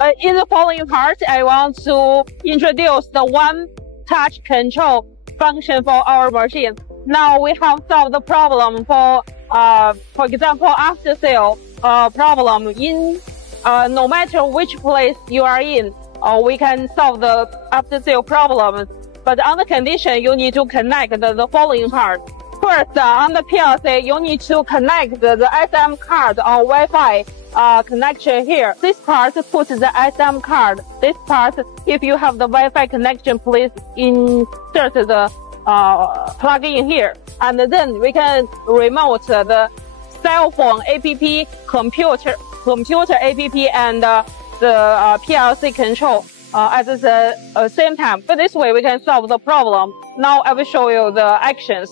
In the following part, I want to introduce the one-touch control function for our machine. Now we have solved the problem for example, after sale problem in no matter which place you are in, we can solve the after sale problem. But on the condition, you need to connect the following part. First, on the PLC, you need to connect the SM card or Wi-Fi connection here. This part puts the SM card. This part, if you have the Wi-Fi connection, please insert the plug in here. And then we can remote the cell phone app, computer app, and the PLC control at the same time. But this way we can solve the problem. Now I will show you the actions.